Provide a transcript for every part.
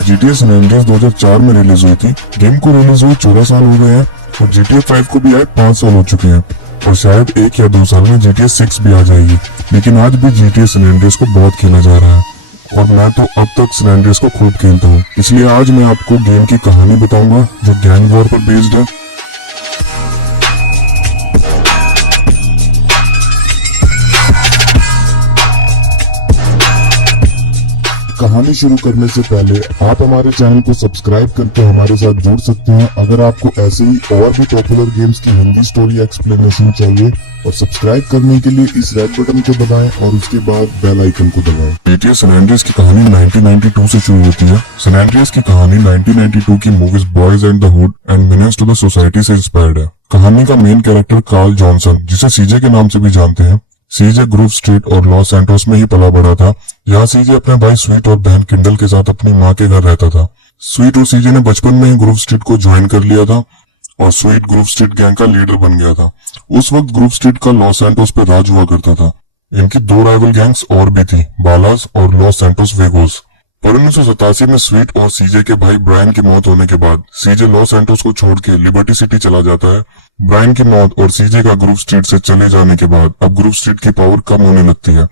GTA San Andreas 2004 में release हुई थी। गेम को रिलीज हुए 14 साल हो गए हैं और GTA 5 को भी आए 5 साल हो चुके हैं और शायद 1 या 2 साल में GTA 6 भी आ जाएगी। लेकिन आज भी GTA San Andreas को बहुत खेला जा रहा है और मैं तो अब तक San Andreas को खूब खेलता हूँ। इसलिए आज मैं आपको गेम की कहानी बताऊंगा जो गैंग वॉर पर बेस्ड है। कहानी शुरू करने से पहले आप हमारे चैनल को सब्सक्राइब करके हमारे साथ जुड़ सकते हैं अगर आपको ऐसे ही और भी पॉपुलर गेम्स की हिंदी स्टोरी एक्सप्लेनेशन चाहिए। और सब्सक्राइब करने के लिए इस रेड बटन को दबाएं और उसके बाद बेल आइकन को दबाएं। GTA San Andreas की कहानी 1992 से शुरू होती है। San Andreas की कहानी 1992 की movies Boyz and the Hood and Menace to the Society से इंस्पायर्ड है। कहानी का मेन कैरेक्टर कार्ल जॉनसन, जिसे सीजे के नाम से भी जानते हैं, सीजे ग्रूव स्ट्रीट और लॉस सैंटोस में ही पला बड़ा था। यहाँ सीजे अपने भाई स्वीट और बहन किंडल के साथ अपनी माँ के घर रहता था। स्वीट और सीजे ने बचपन में ही ग्रूव स्ट्रीट को ज्वाइन कर लिया था और स्वीट ग्रूव स्ट्रीट गैंग का लीडर बन गया था। उस वक्त ग्रूव स्ट्रीट का लॉस सैंटोस पे राज हुआ करता था। इनकी 2 राइवल गैंग्स और भी थी, बालास और लॉस सैंटोस वेगोस। पर 1987 में स्वीट और सीजे के भाई ब्रायन की मौत होने के बाद सीजे लॉस सैंटोस को छोड़ के लिबर्टी सिटी चला जाता है। ब्रायन की मौत और सीजे का ग्रूव स्ट्रीट से चले जाने के बाद अब ग्रूव स्ट्रीट की पावर कम होने लगती है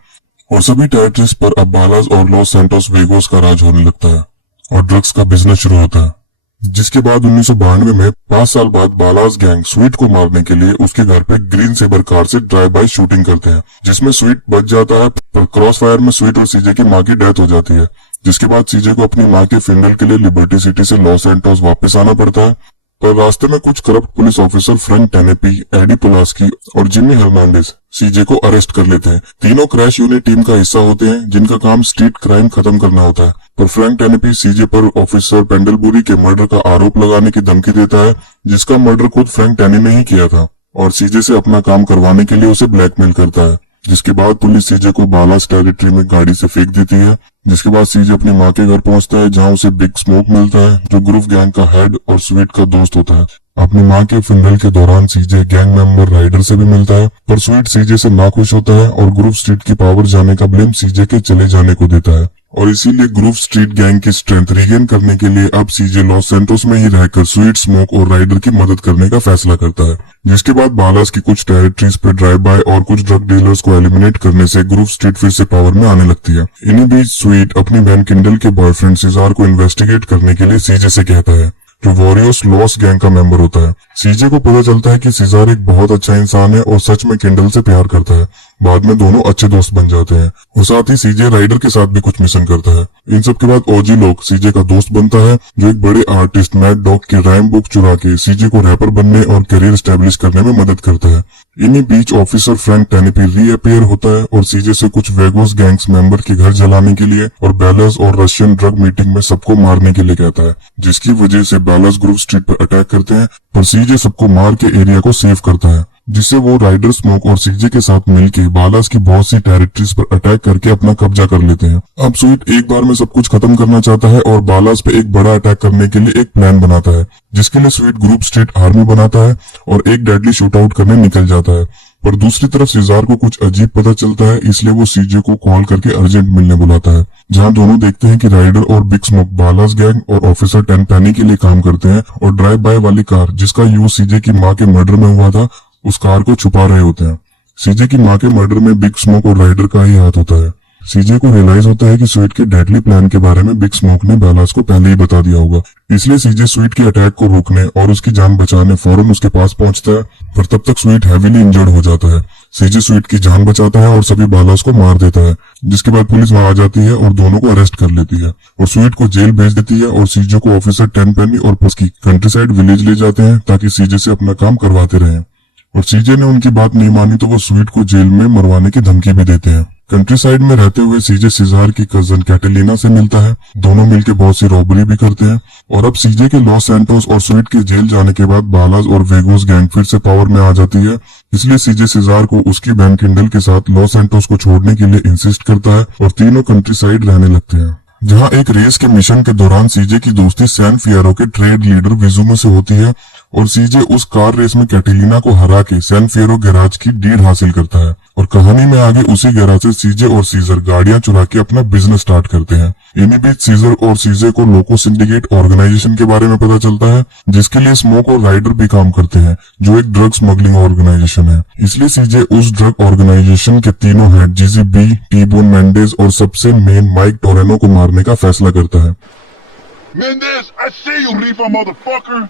और सभी टेरिटरीज पर अब बालास और लॉस सैंटोस वेगोस का राज होने लगता है और ड्रग्स का बिजनेस शुरू होता है। जिसके बाद 1992 में 5 साल बाद बालास गैंग स्वीट को मारने के लिए उसके घर पे ग्रीन सेबर कार से ड्राइव बाय शूटिंग करते हैं, जिसमें स्वीट बच जाता है पर क्रॉस फायर में स्वीट और सीजे की माँ की डेथ हो जाती है। जिसके बाद सीजे को अपनी माँ के फ्यूनरल के लिए लिबर्टी सिटी से लॉस सैंटोस वापस आना पड़ता है। पर रास्ते में कुछ corrupt police officer Frank Tenpenny, Eddie Pulaski और जिमी हर्नांडेज सीजे को अरेस्ट कर लेते हैं। तीनों क्रैश यूनिट टीम का हिस्सा होते हैं जिनका काम स्ट्रीट क्राइम खत्म करना होता है। पर फ्रैंक टेनेपी सीजे पर ऑफिसर पेंडलबुरी के मर्डर का आरोप लगाने की धमकी देता है, जिसका मर्डर खुद फ्रैंक टेनी ने ही किया था और सीजे से अपना काम करवाने के लिए उसे ब्लैकमेल करता है। जिसके बाद पुलिस सीजे को बालास टेरिटरी में गाड़ी से फेंक देती है। जिसके बाद सीजे अपनी माँ के घर पहुंचता है जहां उसे बिग स्मोक मिलता है जो ग्रूव गैंग का हेड और स्वीट का दोस्त होता है। अपनी माँ के फ्यूनरल के दौरान सीजे गैंग मेंबर राइडर से भी मिलता है पर स्वीट सीजे से नाखुश होता है और ग्रूव स्ट्रीट की पावर जाने का ब्लेम सीजे के चले जाने को देता है और इसीलिए ग्रूव स्ट्रीट गैंग की स्ट्रेंथ रिगेन करने के लिए अब सीजे लॉस सैंटोस में ही रहकर स्वीट, स्मोक और राइडर की मदद करने का फैसला करता है। जिसके बाद बालास की कुछ टेरिटरीज पे ड्राइव बाय और कुछ ड्रग डीलर्स को एलिमिनेट करने से ग्रूव स्ट्रीट फिर से पावर में आने लगती है। इन्हीं बीच स्वीट अपनी बहन किंडल के बॉयफ्रेंड सिजार को इन्वेस्टिगेट करने के लिए सीजे से कहता है, जो वॉरियर्स लॉस गैंग का मेंबर होता है। सीजे को पता चलता है कि सिजार एक बहुत अच्छा इंसान है और सच में किंडल से प्यार करता है। बाद में दोनों अच्छे दोस्त बन जाते हैं और साथ ही सीजे राइडर के साथ भी कुछ मिशन करता है। इन सब के बाद ओजी लोग सीजे का दोस्त बनता है जो एक बड़े आर्टिस्ट मैड डॉग की रैम बुक चुरा के सीजे को रैपर बनने और करियर एस्टेब्लिश करने में मदद करता है। इन्हीं बीच ऑफिसर फ्रैंक टेनेपी रीअपियर होता है और सीजे से कुछ वेगोस गैंग्स मेंबर के घर जलाने के लिए और बैलस और रशियन ड्रग मीटिंग में सबको मारने के लिए कहता है, जिसकी वजह से बैलस ग्रूव स्ट्रीट पर अटैक करते हैं पर सीजे सबको मार के एरिया को सेव करता है, जिससे वो राइडर, स्मोक और सीजे के साथ मिलके बालास की बहुत सी टेरिटरीज पर अटैक करके अपना कब्जा कर लेते हैं। अब स्वीट एक बार में सब कुछ खत्म करना चाहता है और बालास पे एक बड़ा अटैक करने के लिए एक प्लान बनाता है, जिसके लिए स्वीट ग्रूव स्ट्रीट आर्मी बनाता है और एक डेडली शूट आउट करने निकल जाता है। पर दूसरी तरफ सिजार को कुछ अजीब पता चलता है, इसलिए वो सीजे को कॉल करके अर्जेंट मिलने बुलाता है, जहां दोनों देखते हैं कि राइडर और बिग स्मोक बालास गैंग और ऑफिसर टेनपेनी के लिए काम करते हैं और ड्राइव बाय वाली कार जिसका यूज सीजे की माँ के मर्डर में हुआ था उस कार को छुपा रहे होते हैं। सीजे की माँ के मर्डर में बिग स्मोक और राइडर का ही हाथ होता है। सीजे को रियलाइज होता है कि स्वीट के डेडली प्लान के बारे में बिग स्मोक ने बालास को पहले ही बता दिया होगा, इसलिए सीजे स्वीट के अटैक को रोकने और उसकी जान बचाने फौरन उसके पास पहुंचता है। पर तब तक स्वीट हैवीली इंजर्ड हो जाता है। सीजे स्वीट की जान बचाता है और सभी बालास को मार देता है, जिसके बाद पुलिस वहां आ जाती है और दोनों को अरेस्ट कर लेती है और स्वीट को जेल भेज देती है और सीजे को ऑफिसर टेनपेनी और उसकी कंट्री साइड विलेज ले जाते हैं ताकि सीजे से अपना काम करवाते रहें। और सीजे ने उनकी बात नहीं मानी तो वो स्वीट को जेल में मरवाने की धमकी भी देते हैं। कंट्री साइड में रहते हुए सीजे सिजार की कजन कैटेलिना से मिलता है। दोनों मिलकर बहुत सी रॉबरी भी करते हैं और अब सीजे के लॉस सैंटोस और स्वीट के जेल जाने के बाद बालास और वेगोस गैंग फिर से पावर में आ जाती है। इसलिए सीजे सिजार को उसकी बहन किंडल के साथ लॉस सैंटोस को छोड़ने के लिए इंसिस्ट करता है और तीनों कंट्री साइड रहने लगते हैं। जहां एक रेस के मिशन के दौरान सीजे की दोस्ती सैन फियरो के ट्रेड लीडर विजुमा से होती है और सीजे उस कार रेस में कैटेलिना को हरा के सैन फेरो गैराज की डीड हासिल करता है। और कहानी में आगे उसी गैराज से सीजे और सीजर गाड़ियां चुरा के अपना बिजनेस स्टार्ट करते हैं। इन्हीं बीच सीजर और सीजे को लोको सिंडिकेट ऑर्गेनाइजेशन के बारे में पता चलता है, जिसके लिए स्मोक और राइडर भी काम करते हैं, जो एक ड्रग स्मगलिंग ऑर्गेनाइजेशन है। इसलिए सीजे उस ड्रग ऑर्गेनाइजेशन के तीनों हेड जीजी बी, टी-बोन मेंडेज और सबसे मेन माइक टोरेनो को मारने का फैसला करता है। Mendez, I see you, reefer motherfucker!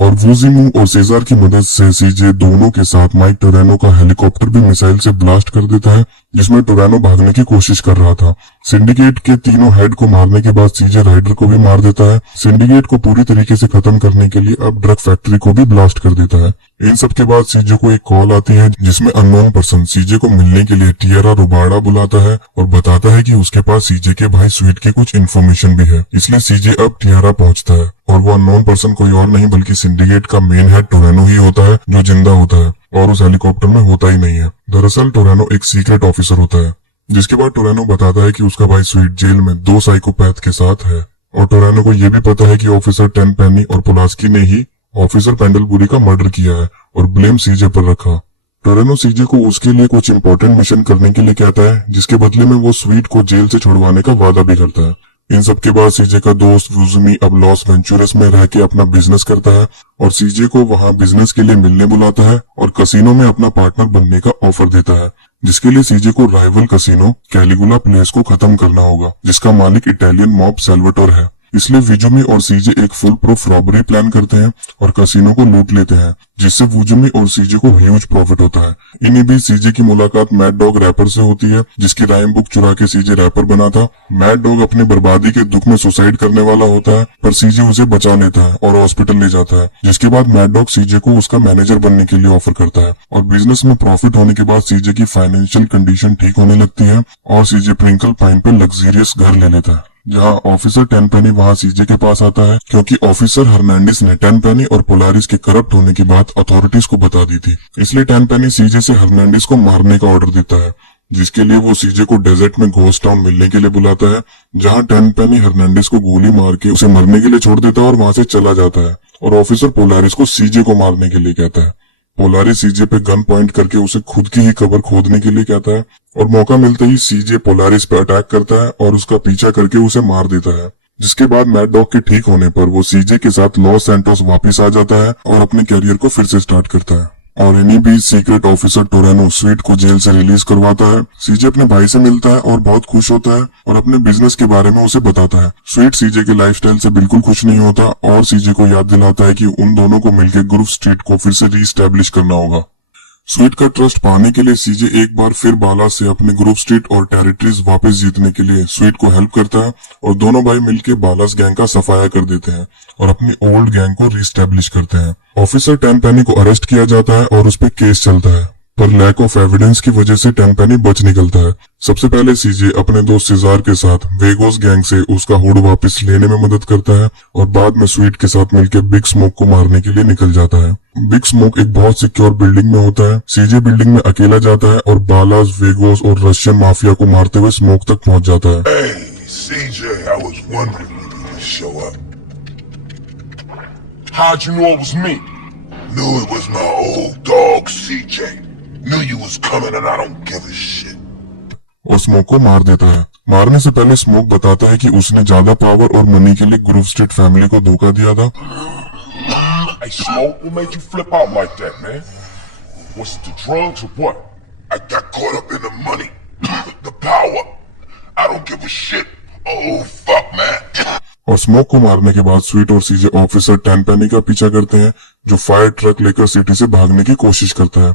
और वूजिमू और सेजार की मदद से सीजे दोनों के साथ माइक टोरेनो का हेलीकॉप्टर भी मिसाइल से ब्लास्ट कर देता है, जिसमें टोरेनो भागने की कोशिश कर रहा था। सिंडिकेट के तीनों हेड को मारने के बाद सीजे राइडर को भी मार देता है। सिंडिकेट को पूरी तरीके से खत्म करने के लिए अब ड्रग फैक्ट्री को भी ब्लास्ट कर देता है। इन सब के बाद सीजे को एक कॉल आती है, जिसमें अननोन पर्सन सीजे को मिलने के लिए टिएरा रोबाड़ा बुलाता है और बताता है कि उसके पास सीजे के भाई स्वीट की कुछ इन्फॉर्मेशन भी है। इसलिए सीजे अब टिएरा पहुंचता है और वो अननोन पर्सन कोई और नहीं बल्कि सिंडिकेट का मेन हेड टोरेनो ही होता है, जो जिंदा होता है और उस हेलीकॉप्टर में होता ही नहीं है। दरअसल टोरेनो एक सीक्रेट ऑफिसर होता है। जिसके बाद टोरेनो बताता है कि उसका भाई स्वीट जेल में 2 साइकोपैथ के साथ है और टोरेनो को यह भी पता है कि ऑफिसर टेनपेनी और पोलास्की ने ही ऑफिसर पेंडलबुरी का मर्डर किया है और ब्लेम सीजे पर रखा। टोरेनो सीजे को उसके लिए कुछ इंपॉर्टेंट मिशन करने के लिए कहता है, जिसके बदले में वो स्वीट को जेल से छुड़वाने का वादा भी करता है। इन सब के बाद सीजे का दोस्त वुजुमी अब लॉस वेंचुरस में रह के अपना बिजनेस करता है और सीजे को वहां बिजनेस के लिए मिलने बुलाता है और कसिनो में अपना पार्टनर बनने का ऑफर देता है, जिसके लिए सीजे को राइवल कसिनो कैलिगुला प्लेस को खत्म करना होगा, जिसका मालिक इटालियन मॉब सैल्वाटोर है। इसलिए वुजुमी और सीजे एक फुल प्रूफ रॉबरी प्लान करते हैं और कसिनो को लूट लेते हैं, जिससे वुजुमी और सीजे को ह्यूज प्रॉफिट होता है। इन्हीं बीच सीजे की मुलाकात मैड डॉग रैपर से होती है, जिसकी राइम बुक चुरा के सीजे रैपर बना था। मैड डॉग अपनी बर्बादी के दुख में सुसाइड करने वाला होता है, पर सीजे उसे बचा लेता है और हॉस्पिटल ले जाता है। जिसके बाद मैड डॉग सीजे को उसका मैनेजर बनने के लिए ऑफर करता है और बिजनेस में प्रॉफिट होने के बाद सीजे की फाइनेंशियल कंडीशन ठीक होने लगती है और सीजे प्रिंकल पाइन पे लग्जरियस घर ले लेता है, जहां ऑफिसर टेनपेनी वहां सीजे के पास आता है, क्योंकि ऑफिसर हर्नांडिस ने टेनपेनी और पोलारिस के करप्ट होने की बात अथॉरिटीज को बता दी थी। इसलिए टेनपेनी सीजे से हर्नांडिस को मारने का ऑर्डर देता है, जिसके लिए वो सीजे को डेजर्ट में घोस्ट टाउन मिलने के लिए बुलाता है, जहां टेनपेनी हर्नांडिस को गोली मार के उसे मरने के लिए छोड़ देता है और वहां से चला जाता है और ऑफिसर पोलारिस को सीजे को मारने के लिए कहता है। पोलारिस सीजे पे गन पॉइंट करके उसे खुद की ही कब्र खोदने के लिए कहता है और मौका मिलते ही सीजे पोलारिस पे अटैक करता है और उसका पीछा करके उसे मार देता है। जिसके बाद मैड डॉग के ठीक होने पर वो सीजे के साथ लॉस सैंटोस वापस आ जाता है और अपने कैरियर को फिर से स्टार्ट करता है। और इन्हीं बीच सीक्रेट ऑफिसर टोरेनो स्वीट को जेल से रिलीज करवाता है। सीजे अपने भाई से मिलता है और बहुत खुश होता है और अपने बिजनेस के बारे में उसे बताता है। स्वीट सीजे के लाइफस्टाइल से बिल्कुल खुश नहीं होता और सीजे को याद दिलाता है कि उन दोनों को मिलकर ग्रुप स्ट्रीट को फिर से रीस्टैब्लिश करना होगा। स्वीट का ट्रस्ट पाने के लिए सीजे एक बार फिर बाला से अपने ग्रुप स्ट्रीट और टेरिटरीज वापस जीतने के लिए स्वीट को हेल्प करता है और दोनों भाई मिलकर बालास गैंग का सफाया कर देते हैं और अपनी ओल्ड गैंग को रीस्टैब्लिश करते हैं। ऑफिसर टेनपेनी को अरेस्ट किया जाता है और उस पर केस चलता है, पर लैक ऑफ एविडेंस की वजह से टेनपेनी बच निकलता है। सबसे पहले सीजे अपने दोस्त सिजार के साथ वेगोस गैंग से उसका हुड वापस लेने में मदद करता है और बाद में स्वीट के साथ मिलकर बिग स्मोक को मारने के लिए निकल जाता है। बिग स्मोक एक बहुत सिक्योर बिल्डिंग में होता है। सीजे बिल्डिंग में अकेला जाता है और बालास, वेगोस और रशियन माफिया को मारते हुए स्मोक तक पहुंच जाता है। Hey, CJ, I was wondering when you would show up. How'd you know it was me? Knew it was my old dog, CJ. Knew you was coming and I don't give a shit. और smoke को मार देता है। मारने से पहले smoke बताता है कि उसने ज्यादा पावर और मनी के लिए ग्रुप स्ट्रीट फैमिली को धोखा दिया था। Hey, Smoke, what made you flip out like that, man? Was it the drugs or what? I got caught up in the money, the power. I don't give a shit. Oh, fuck, man. और smoke को मारने के बाद sweet और सीजे officer टेनपेनी का पीछा करते हैं, जो फायर ट्रक लेकर सिटी से भागने की कोशिश करता है।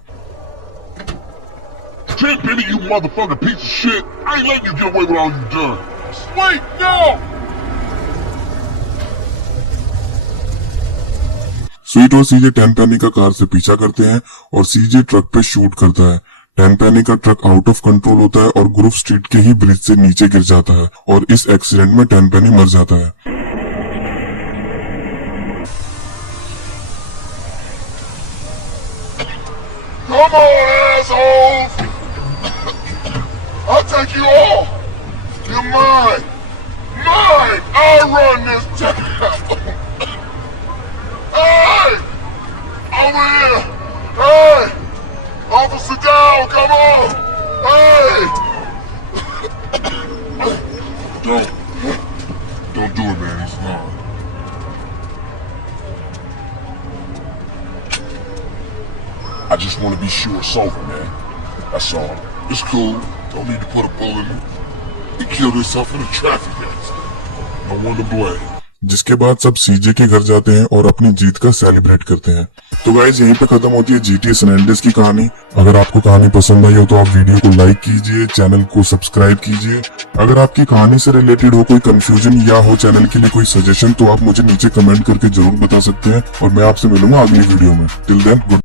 Tenpenny, you motherfucking piece of shit. I ain't letting you get away with all you done. Wait, no! Sweet और सीजे टेनपेनी का कार से पीछा करते हैं और सीजे ट्रक पे शूट करता है। टेनपेनी का ट्रक आउट ऑफ कंट्रोल होता है और ग्रुप स्ट्रीट के ही ब्रिज से नीचे गिर जाता है और इस एक्सीडेंट में टेनपेनी मर जाता है। Come on, assholes! I take you all. You're mine. Mine. I run this town. Hey! Over here. Hey! Officer down, come on. Hey! Don't do it, man. He's not. I just want to be sure it's over, man. That's all. It's cool. Don't need to put a bullet in him. He killed himself in a traffic accident. No one to blame. जिसके बाद सब सीजे के घर जाते हैं और अपनी जीत का सेलिब्रेट करते हैं। तो गाइज यहीं पे खत्म होती है GTA सैन एंड्रेस की कहानी। अगर आपको कहानी पसंद आई हो तो आप वीडियो को लाइक कीजिए, चैनल को सब्सक्राइब कीजिए। अगर आपकी कहानी से रिलेटेड हो कोई कंफ्यूजन या हो चैनल के लिए कोई सजेशन तो आप मुझे नीचे कमेंट करके जरूर बता सकते हैं और मैं आपसे मिलूंगा अगली वीडियो में। Till then good.